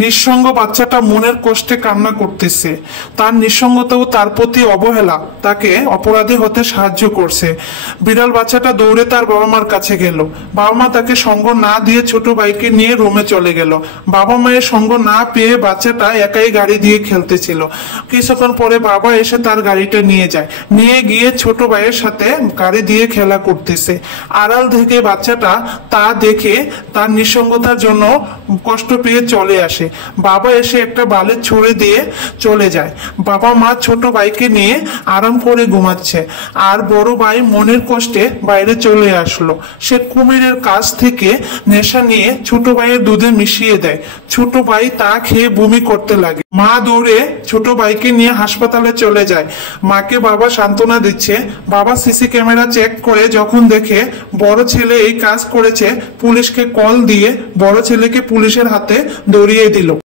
নিঃসঙ্গ বাচ্চাটা মনের কষ্টে কান্না করতেছে। তার নিঃসঙ্গতা ও তার প্রতি অবহেলা তাকে অপরাধী হতে সাহায্য করছে। বিড়াল বাচ্চাটা দৌড়ে তার বাবা মার কাছে গেল। বাবা মা তাকে সঙ্গ না দিয়ে ছোট ভাইকে নিয়ে রুমে চলে গেল। বাবা মায়ের সঙ্গ না পেয়ে বাচ্চাটা একাই গাড়ি দিয়ে খেলতেছিল। কিছুক্ষণ পরে বাবা এসে তার গাড়িটা নিয়ে যায়, নিয়ে গিয়ে ছোট ভাইয়ের সাথে গাড়ি দিয়ে খেলা করতেছে। আড়াল থেকে বাচ্চাটা তা দেখে তার নিঃসঙ্গতার জন্য কষ্ট পেয়ে চলে আসে। বাবা এসে একটা বালিশ ছুঁড়ে দিয়ে চলে যায়। বাবা মা ছোট ভাইকে নিয়ে আরাম করে ঘুমাচ্ছে, আর বড় ভাই মনের কষ্টে বাইরে চলে আসলো। সে কুমিরের কাছ থেকে নেশা নিয়ে ছোট ভাইয়ের দুধে মিশিয়ে দেয়। ছোট ভাই তা খেয়ে বমি করতে লাগে। মা দৌড়ে ছোট ভাইকে নিয়ে হাসপাতালে চলে যায়। মাকে বাবা সান্ত্বনা দিচ্ছে। বাবা সিসি ক্যামেরা চেক করে যখন দেখে বড় ছেলে এই কাজ করেছে, পুলিশকে কল দিয়ে বড় ছেলেকে পুলিশের হাতে ধরিয়ে দিল।